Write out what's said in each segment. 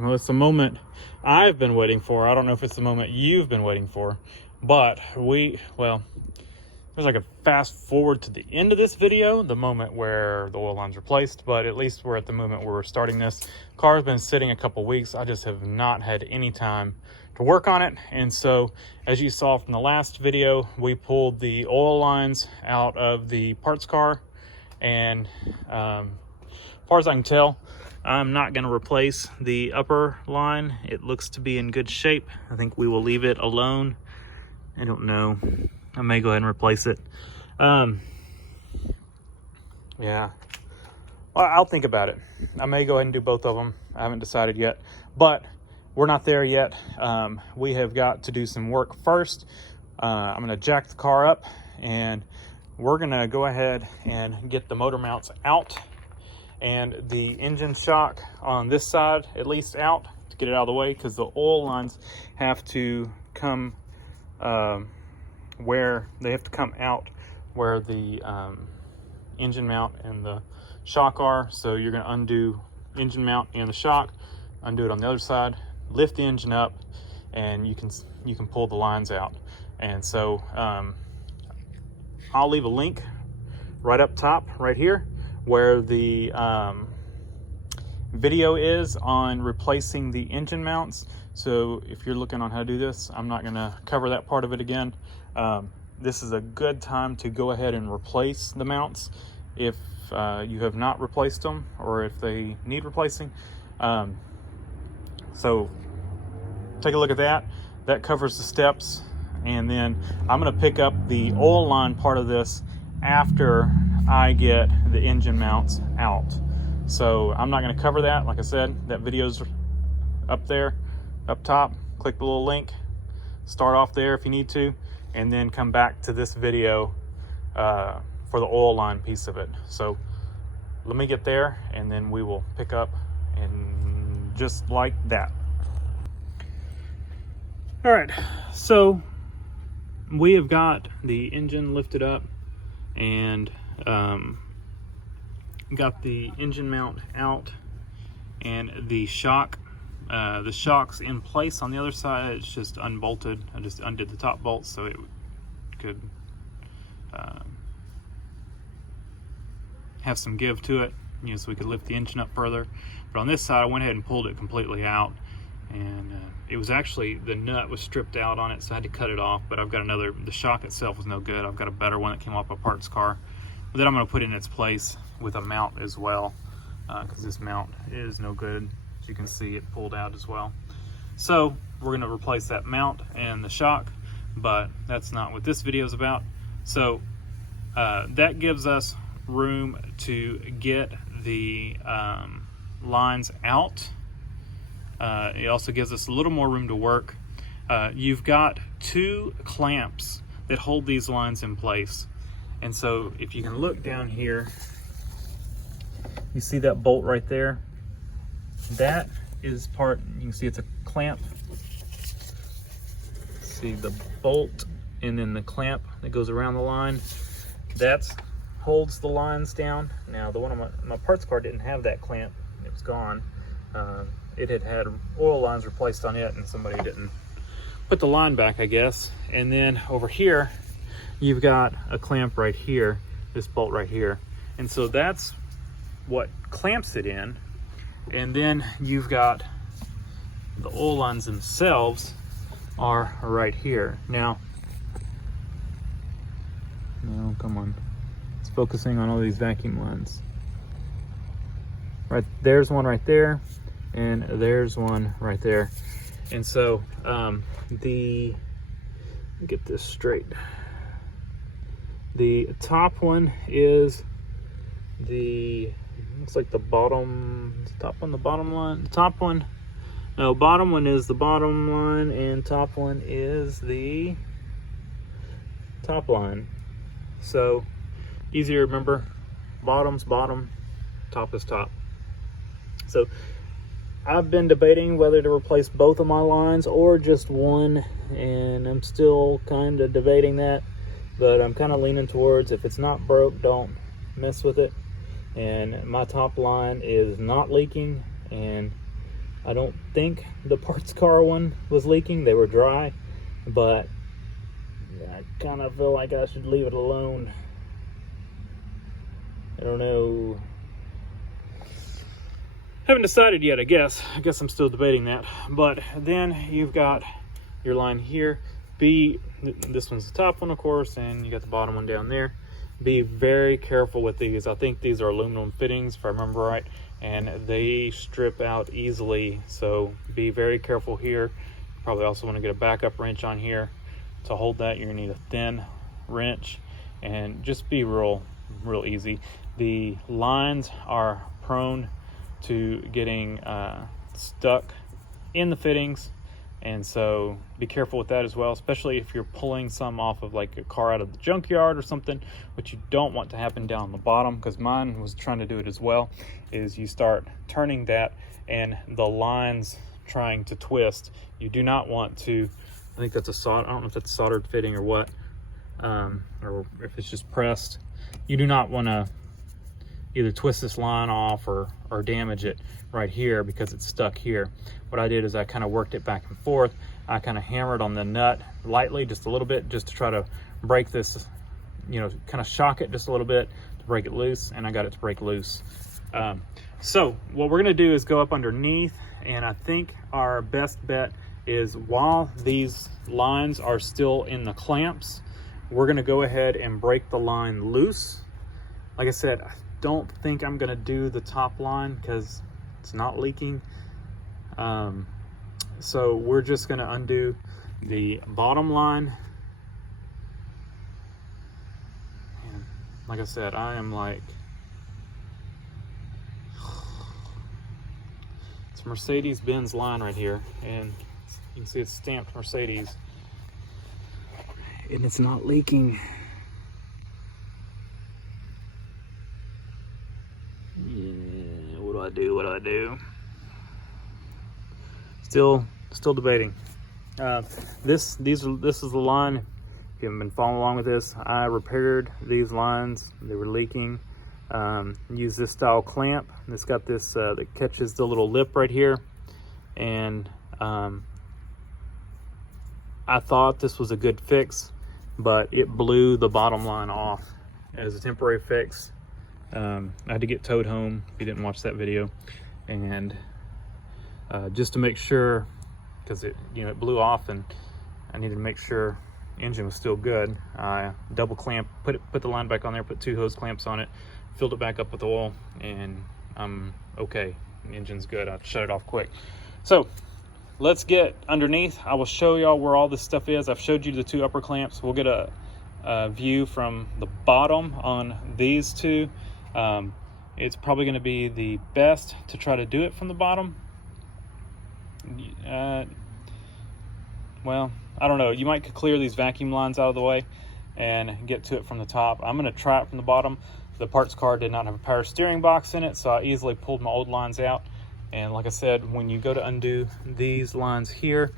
Well, it's the moment I've been waiting for. I don't know if it's the moment you've been waiting for, but well, there's like a fast forward to the end of this video, the moment where the oil line's replaced, but at least we're at the moment where we're starting this. Car's been sitting a couple weeks. I just have not had any time to work on it. And so as you saw from the last video, we pulled the oil lines out of the parts car, and as far as I can tell, I'm not going to replace the upper line. It looks to be in good shape. I think we will leave it alone. I don't know. I may go ahead and replace it. Yeah. Well, I'll think about it. I may go ahead and do both of them. I haven't decided yet, but we're not there yet. We have got to do some work first. I'm going to jack the car up, and we're going to go ahead and get the motor mounts out and the engine shock on this side at least out to get it out of the way, because the oil lines have to come where they have to come out where the engine mount and the shock are. So you're going to undo engine mount and the shock, undo it on the other side, lift the engine up, and you can pull the lines out. And so I'll leave a link right up top right here where the video is on replacing the engine mounts. So if you're looking on how to do this, I'm not going to cover that part of it again. This is a good time to go ahead and replace the mounts if you have not replaced them, or if they need replacing. So take a look at that. That covers the steps, and then I'm going to pick up the oil line part of this after I get the engine mounts out. So I'm not going to cover that. Like I said, that video's up there, up top. Click the little link, start off there if you need to, and then come back to this video for the oil line piece of it. So let me get there, and then we will pick up, and just like that. All right, so we have got the engine lifted up and got the engine mount out, and the shock's in place on the other side. It's just unbolted. I just undid the top bolts so it could have some give to it, so we could lift the engine up further. But on this side, I went ahead and pulled it completely out, and it was actually, the nut was stripped out on it, so I had to cut it off. But I've got another, the shock itself was no good. I've got a better one that came off a parts car that I'm going to put in its place with a mount as well, because this mount is no good. As you can see, it pulled out as well. So we're going to replace that mount and the shock, but that's not what this video is about. So that gives us room to get the lines out. It also gives us a little more room to work. You've got two clamps that hold these lines in place. And so if you can look down here, you see that bolt right there? That is part, you can see it's a clamp. See the bolt and then the clamp that goes around the line. That holds the lines down. Now the one on my parts car didn't have that clamp. It was gone. It had oil lines replaced on it, and somebody didn't put the line back, I guess. And then over here, you've got a clamp right here, this bolt right here. And so that's what clamps it in. And then you've got the oil lines themselves are right here. Now, no, come on. It's focusing on all these vacuum lines. Right, there's one right there, and there's one right there. And so get this straight. The top one is looks like the bottom, top one, the bottom line, the top one. No, bottom one is the bottom line, and top one is the top line. So easy to remember, bottom's bottom, top is top. So I've been debating whether to replace both of my lines or just one, and I'm still kind of debating that, but I'm kind of leaning towards, if it's not broke, don't mess with it. And my top line is not leaking, and I don't think the parts car one was leaking. They were dry, but I kind of feel like I should leave it alone. I don't know. Haven't decided yet, I guess. I guess I'm still debating that. But then you've got your line here. This one's the top one, of course, and you got the bottom one down there. Be very careful with these. I think these are aluminum fittings, if I remember right, and they strip out easily. So be very careful here. Probably also want to get a backup wrench on here to hold that. You're gonna need a thin wrench, and just be real easy. The lines are prone to getting stuck in the fittings, and so be careful with that as well, especially if you're pulling some off of like a car out of the junkyard or something, which you don't want to happen down the bottom, because mine was trying to do it as well. Is you start turning that and the lines trying to twist. You do not want to, I think that's a solder, I don't know if that's a soldered fitting or what, or if it's just pressed. You do not want to either twist this line off or damage it right here because it's stuck here. What I did is I kind of worked it back and forth. I kind of hammered on the nut lightly, just a little bit, just to try to break this, you know, kind of shock it just a little bit to break it loose, and I got it to break loose. So what we're gonna do is go up underneath, and I think our best bet is, while these lines are still in the clamps, we're gonna go ahead and break the line loose. Like I said, I don't think I'm gonna do the top line because it's not leaking. So we're just gonna undo the bottom line. And like I said, I am like, it's Mercedes-Benz line right here, and you can see it's stamped Mercedes, and it's not leaking. Yeah, what do I do? What do I do? Still debating. This is the line. If you haven't been following along with this, I repaired these lines. They were leaking. Use this style clamp. It's got this that catches the little lip right here, and I thought this was a good fix, but it blew the bottom line off as a temporary fix. I had to get towed home if you didn't watch that video, and just to make sure, because it blew off, and I needed to make sure the engine was still good. I double clamp, put the line back on there, put 2 hose clamps on it, filled it back up with oil, and I'm okay. The engine's good. I shut it off quick. So let's get underneath. I will show y'all where all this stuff is. I've showed you the 2 upper clamps. We'll get a view from the bottom on these 2. It's probably going to be the best to try to do it from the bottom. Well, I don't know. You might clear these vacuum lines out of the way and get to it from the top. I'm going to try it from the bottom. The parts car did not have a power steering box in it, so I easily pulled my old lines out. And like I said, when you go to undo these lines here,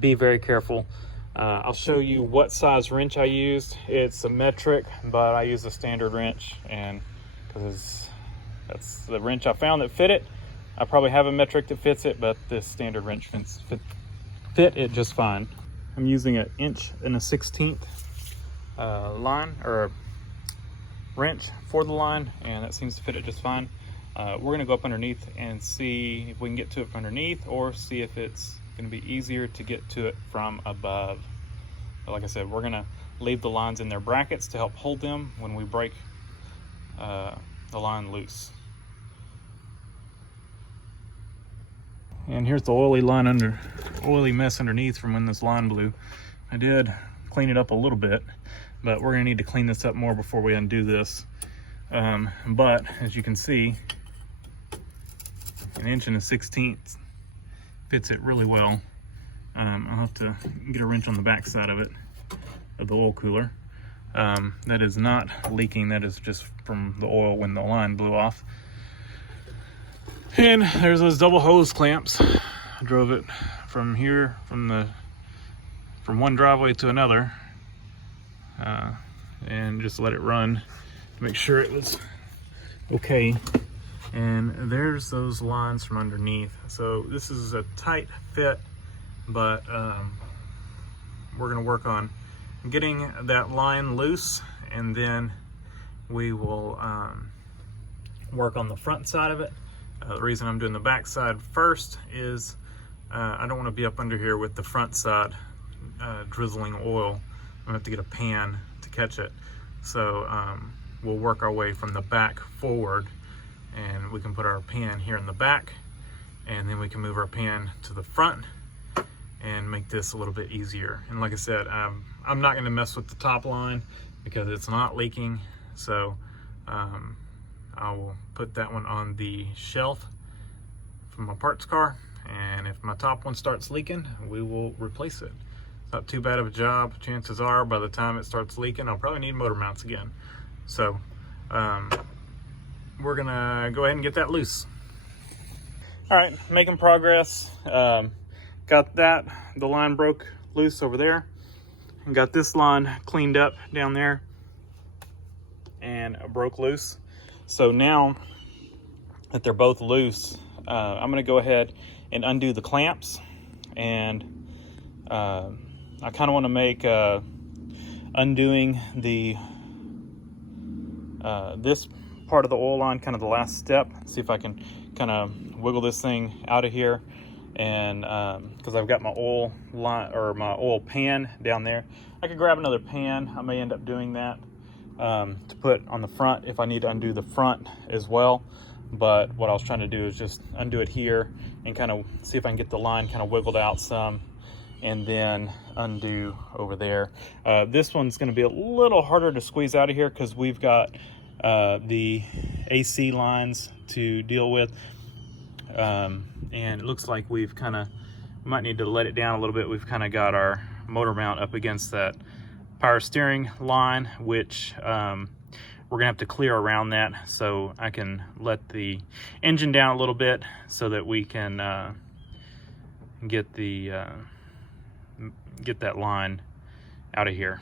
be very careful. I'll show you what size wrench I used. It's a metric, but I use a standard wrench, and because that's the wrench I found that fit it. I probably have a metric that fits it, but this standard wrench fit it just fine. I'm using an 1/16 line, or wrench for the line, and that seems to fit it just fine. We're gonna go up underneath and see if we can get to it from underneath, or see if it's gonna be easier to get to it from above. But like I said, we're gonna leave the lines in their brackets to help hold them when we break the line loose. And here's the oily mess underneath from when this line blew. I did clean it up a little bit, but we're gonna need to clean this up more before we undo this. But as you can see, an 1/16 fits it really well. I'll have to get a wrench on the back side of it, of the oil cooler. That is not leaking, that is just from the oil when the line blew off. And there's those double hose clamps. I drove it from here, from one driveway to another, and just let it run to make sure it was okay. And there's those lines from underneath. So this is a tight fit, but we're gonna work on getting that line loose, and then we will work on the front side of it. The reason I'm doing the back side first is I don't want to be up under here with the front side drizzling oil. I'm gonna have to get a pan to catch it. So we'll work our way from the back forward, and we can put our pan here in the back, and then we can move our pan to the front and make this a little bit easier. And like I said, I'm not gonna mess with the top line because it's not leaking. So I will put that one on the shelf from my parts car, and if my top one starts leaking, we will replace it. Not too bad of a job. Chances are by the time it starts leaking, I'll probably need motor mounts again. So we're gonna go ahead and get that loose. All right, making progress. Got the line broke loose over there, and got this line cleaned up down there and broke loose. So now that they're both loose, I'm gonna go ahead and undo the clamps, and I kind of want to make undoing the this part of the oil line kind of the last step. See if I can kind of wiggle this thing out of here, and because I've got my oil line or my oil pan down there. I could grab another pan. I may end up doing that to put on the front if I need to undo the front as well. But what I was trying to do is just undo it here and kind of see if I can get the line kind of wiggled out some, and then undo over there. This one's going to be a little harder to squeeze out of here because we've got the AC lines to deal with, and it looks like we've kind of might need to let it down a little bit. We've kind of got our motor mount up against that power steering line, which we're gonna have to clear around that, so I can let the engine down a little bit so that we can get that line out of here.